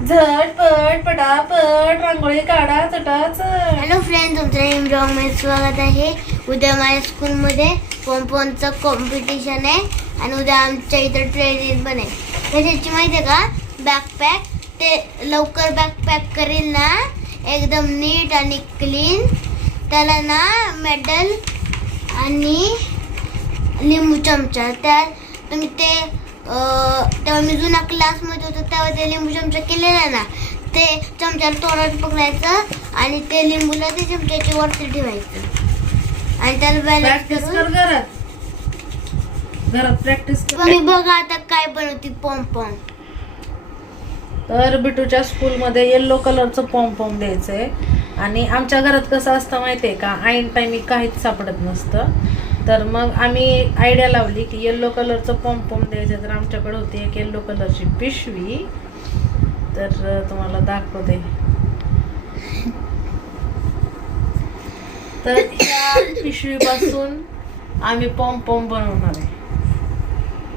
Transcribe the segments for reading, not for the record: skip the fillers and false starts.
झटपट पटापट रांगोळी काढा चटाच. हॅलो फ्रेंड, तुमचं ब्लॉग मध्ये स्वागत आहे. उद्या माझ्या स्कूलमध्ये पोमपोनचं कॉम्पिटिशन आहे आणि उद्या आमच्या इथं ट्रेनिंग पण आहे. त्याची माहिती आहे का, बॅकपॅक ते लवकर बॅकपॅक करेल ना, एकदम नीट आणि क्लीन. त्याला ना मेडल आणि लिंबू चमचा. त्या तुम्ही ते तेव्हा मी जुना क्लासमध्ये होतो तेव्हा ते लिंबू चमचा केलेला ना, ते चमच्याला तोंडात पकडायचं आणि ते लिंबूला ते चमच्याच्या वरती ठेवायचं आणि त्याला प्रॅक्टिस कर घरात प्रॅक्टिस कर. मी बघा आता काय बनवते पॉम. तर बिटूच्या स्कूलमध्ये येल्लो कलरचं पॉम द्यायचंय. आणि आमच्या घरात कसं असतं माहितीये का, ऐन टाइमी काहीच सापडत नसतं. तर मग आम्ही आयडिया लावली की येल्लो कलरचं पॉम द्यायचं. तर आमच्याकडे होती एक येल्लो कलरची पिशवी, तर तुम्हाला दाखवते. तर त्या पिशवीपासून आम्ही पॉम बनवणार आहे.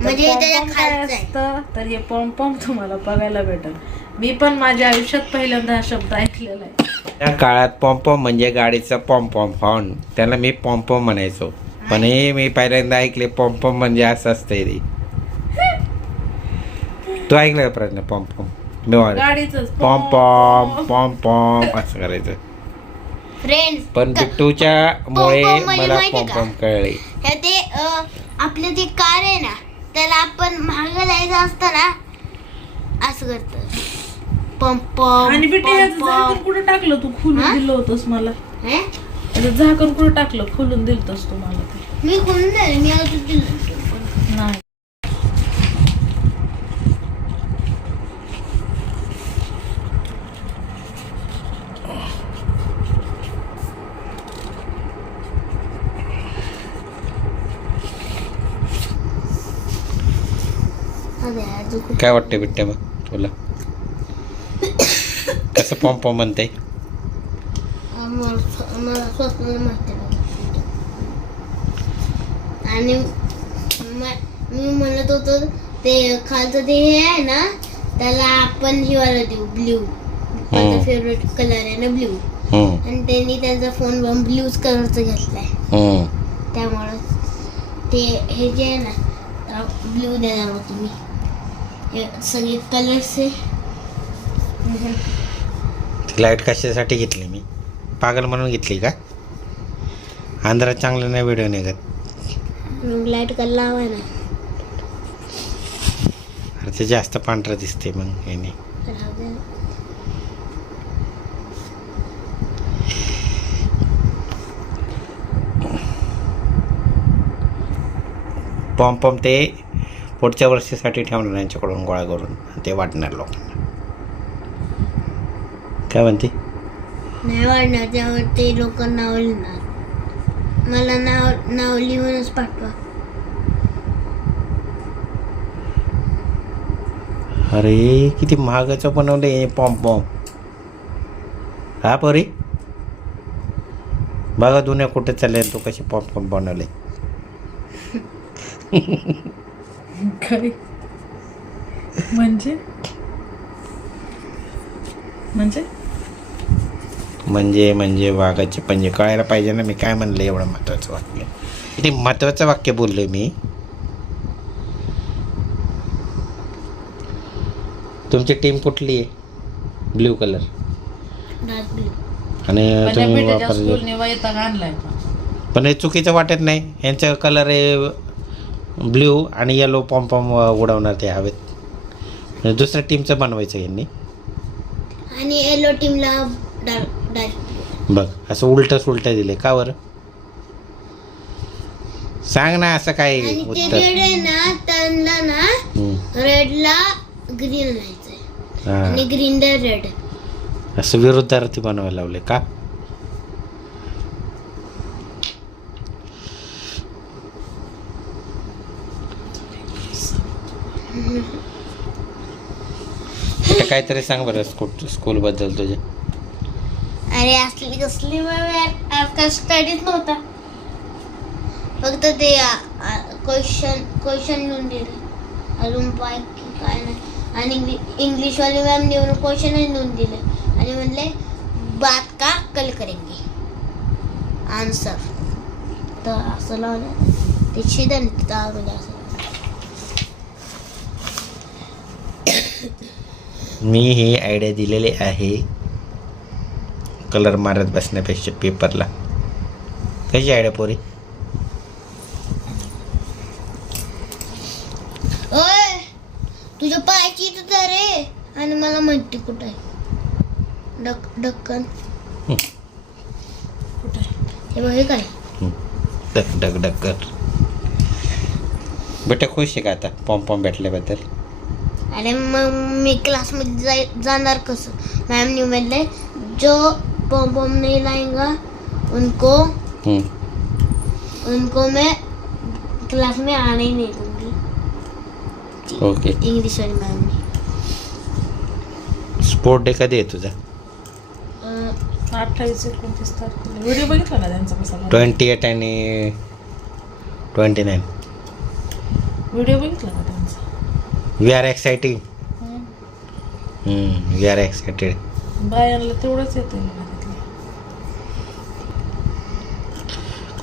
म्हणजे काय असतं, तर हे पॉम तुम्हाला बघायला भेटेल. मी पण माझ्या आयुष्यात पहिल्यांदा हा शब्द ऐकलेला आहे. त्या काळात पॉम्पॉम म्हणजे गाडीचा पॉम्पॉम हॉर्न, त्याला मी पॉम्पॉम म्हणायचो. पण हे मी पहिल्यांदा ऐकले पॉम्पॉम म्हणजे असं असतंय रे. तू ऐकलं का प्रश्न पॉम्पॉम? गाडीच पॉम्पॉम असं करायचं. फ्रेंड्स, पण बिट्टूच्या मुळे पॉम्पॉम म्हणजे मला माहिती का? पॉम्पॉम कळले. ते आपलं ते कार आहे ना, त्याला आपण मागं जायचं असतं ना, असं करतं पॉम. आणि बेटे याचं झाकण कुठे टाकलं तू? खोलून दिलं होतंस मला. याचं झाकण कुठे टाकलं? खोलून दिलतस तू मला ते. मी खोलून नाही, मी अजून दिलं नाही. काय वाटतं बिट्ट्या मग तुला? कसं पॉम्पॉम म्हणते? मला स्वप्न माहिती आणि मी म्हणत होतो ते खालचं ते हे आहे ना, त्याला आपण हिवाळा देऊ ब्ल्यू. माझा फेवरेट कलर आहे ना ब्ल्यू, आणि त्यांनी त्याचा फोन ब्ल्यूच कलरचा घेतलाय. त्यामुळं ते हे जे आहे ना, ब्ल्यू देणार होतो मी. हे सगळे कलर्स आहे. लाईट कशासाठी घेतली मी? पागल म्हणून घेतली का? अंधारात चांगलं नाही व्हिडिओ निघत. मग लाईट का लावाय ना, अरे ते जास्त पांढरं दिसते मग याने. पॉम्पॉम ते पुढच्या वर्षीसाठी ठेवणार यांच्याकडून गोळा करून, ते वाटणार लोकांना. काय म्हणते? नाही वाढणार, त्यावर ते लोक नाव लिहिणार. मला नाव लिहूनच पाठवा. अरे किती महागाचं बनवलंय पॉम्पॉम. हा परी बघा दुनिया कुठे चालले, तू कशी पॉम्पॉम बनवले. काय म्हणजे म्हणजे वाघाचे पंजे कळायला पाहिजे ना. मी काय म्हणलं एवढं महत्वाचं वाक्य? किती महत्वाचं वाक्य बोललोय मी. तुमची टीम कुठली आहे? Blue colour. Dark blue. आणि तुम्ही वापरले, पण हे चुकीचं वाटत नाही. यांचा कलर आहे ब्ल्यू आणि येलो पॉम्पॉम उडवणार ते हवेत. दुसऱ्या टीमचं बनवायचं यांनी. आणि येलो टीमला डार्क. बघ असं उलट दिले का बरं? सांग ना असं काय आणि ते उत्तर. रेड आहे ना, त्यांना ना रेडला ग्रीन लावायचंय आणि ग्रीनला रेड. असं विरुद्धार्थी बनवायला लावले का? काहीतरी सांग बरं स्कूल बद्दल तुझे. अरे असली कसली आजकाल स्टडीच नव्हता, फक्त ते क्वेश्चन लिहून दिले. अजून काय नाही. आणि इंग्लिशवाले मॅम नेऊन क्वेश्चन लिहून दिले आणि म्हणले बात का कल करेंगे आन्सर. तर असं लावलं ते शिदन म्हणजे असं. मी ही आयडिया दिलेली आहे कलर मारत बसण्यापेक्षा पेपरला. कशी आयडिया पोरी? ओय तुझ्या पायाची इथं रे आणि मला म्हणते कुठं आहे डक्कन. कुठे हे बघ हे काय डक डक डक कर. बेटा खुश आहे का आता पॉम भेटल्याबद्दल? अरे मग मी क्लासमध्ये जाणार कसं? मॅम ने म्हणले जो पॉम पॉम नहीं लाएगा उनको मैं क्लास में आने ही नहीं दूंगी. ओके. इंग्लिश वाली मॅम ने. स्पोर्ट डे कधी आहे तुझा? 28-29 तारखेला. व्हिडिओ बघितला ना त्यांचा कसा? 28 आणि 29. व्हिडिओ बघितला का त्यांचा? We are exciting. We are excited. बायांना तेवढंच येते मला तिथलं.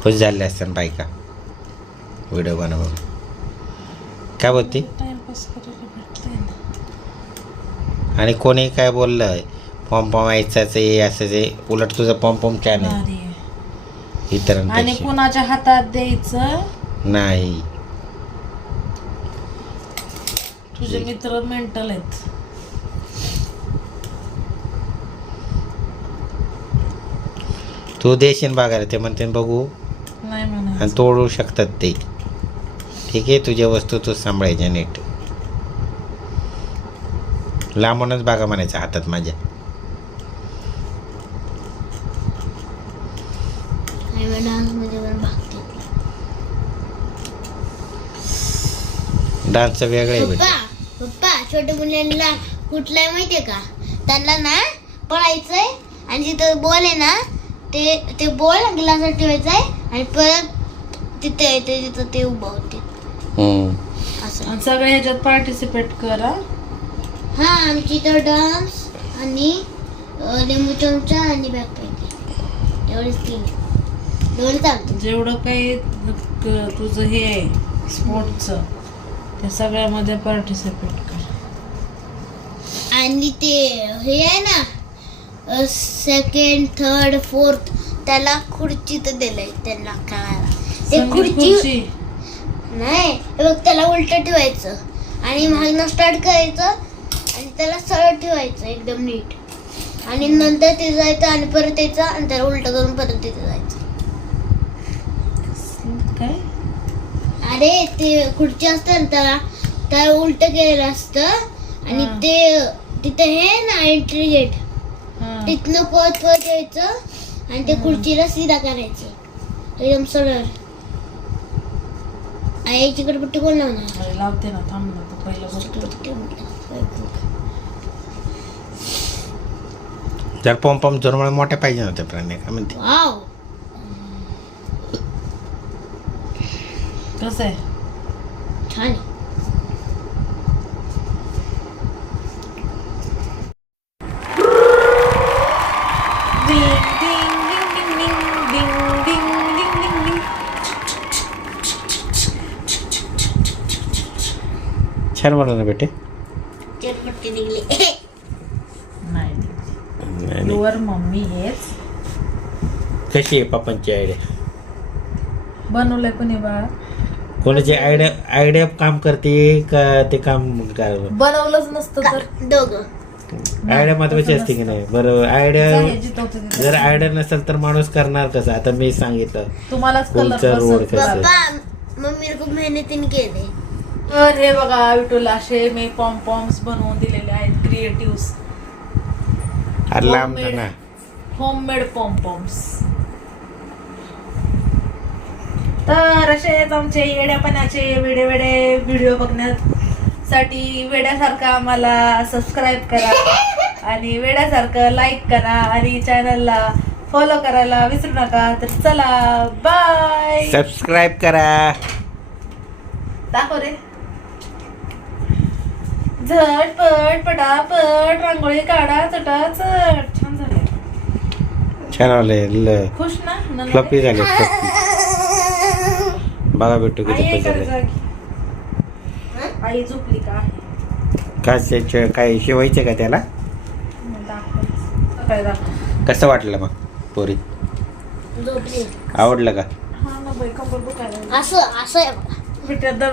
खुश झाले असतात बायका व्हिडिओ बनवून. काय बोलती? टाइमपास करायला भेटतंय ना. आणि कोणी काय बोललं पॉम यायचाच आहे असं जे उलट तुझं पॉम छान आहे भारी आहे. आणि इतरांपेक्षा. कुणाच्या हातात द्यायचं? नाही. तुझे मित्र मेंटल आहेत. तू देशील बघायला ते म्हणते बघू नाही आणि म्हणायचं. तोडू शकतात ते. ठीक आहे तुझ्या वस्तू तू सांभाळायच्या नीट. लांबूनच बागा म्हणायचं हातात माझ्या. डान्स मध्ये पण भाग घेतला. डान्सचं वेगळं आहे बेटा. पप्पा छोट्या मुलांना कुठलं आहे माहितीये का? त्यांना ना पळायचंय आणि जिथं बॉल आहे ना ते बॉल ग्लासात ठेवायचंय आणि परत तिथे येते तिथं ते उभं होते असं. आणि सगळे ह्याच्यात पार्टिसिपेट करा. हा आमची तर डान्स आणि लिंबू चमचा आणि बॅकपॅक एवढेच 2 चालतं. जेवढं काही तुझं हे आहे स्पोर्टचं त्या सगळ्यामध्ये पार्टिसिपेट कर. आणि ते हे आहे ना 2nd 3rd 4th त्याला खुर्ची तर दिलंय त्यांना खेळायला. ते संगीत खुर्ची खुर्ची. नाही हे बघ त्याला उलट ठेवायचं आणि मागणं स्टार्ट करायचं आणि त्याला सरळ ठेवायचं एकदम नीट आणि नंतर ते जायचं आणि परत यायचं आणि त्याला उलट करून परत तिथे जायचं. काय? अरे ते खुर्ची असतं ना त्याला उलट केलेलं असतं आणि हा. ते तिथे हे ना एंट्री गेट हा. तिथनं पळत यायचं आणि त्या खुर्चीला सीधा करायचं एकदम सरळ. आईची कडपट्टी कोण लावणार? अरे लावते ना थांब ना तू पहिलं बघतो. जर पॉम जोरमुळे मोठ्या पाहिजे नव्हते प्राणी काय म्हणते. वाव कसं आहे? छान आहे. छान म्हणलं ना बेटे. चिरपट्टी निघली. नाही युअर मम्मी हेच कशी आहे पप्पांची आयडिया? बनवलंय कोणी बाळा? कोणाची आयडिया काम करते का ते काम बनवलंच नसतं तर दोघं आयडिया महत्वाची असते की नाही? बरं आयडिया जिथवते तिथं. जर आयडिया नसेल तर माणूस करणार कसं? आता मी सांगितलं तुम्हालाच कोणचा कलर रोड पसंत कसा? करा. पप्पा मम्मी खूप मेहनतीने केले. तर हे बघा विठूला असे मी पॉम्स बनवून दिलेले आहेत क्रिएटिव्ह अरे लांब जा ना. होममेड पॉम्स. तर असेच आमचे येड्यापणाचे वेडे व्हिडिओ बघण्यासाठी वेड्यासारखं आम्हाला सबस्क्राईब करा आणि वेड्यासारखं लाईक करा आणि चॅनलला फॉलो करायला विसरू नका. तर चला बाय. सबस्क्राईब करा. दाखव रे. झटपट पटापट रांगोळी काढा चटाचट. छान झाले. छान आले खुश ना नंदा? फ्लपी झाले fluffy. बघा बिट्टू आई किती आहे खुश का झाले. जागी? आई झोपली का आहे? काय शिवायचे का त्याला? दाखव. काय दाखव? कसं वाटलं मग पोरी? झोपली. आवडलं का? हा ना बाई कंबर दुखायला लागली. असं असं आहे बघा. बिट्या दम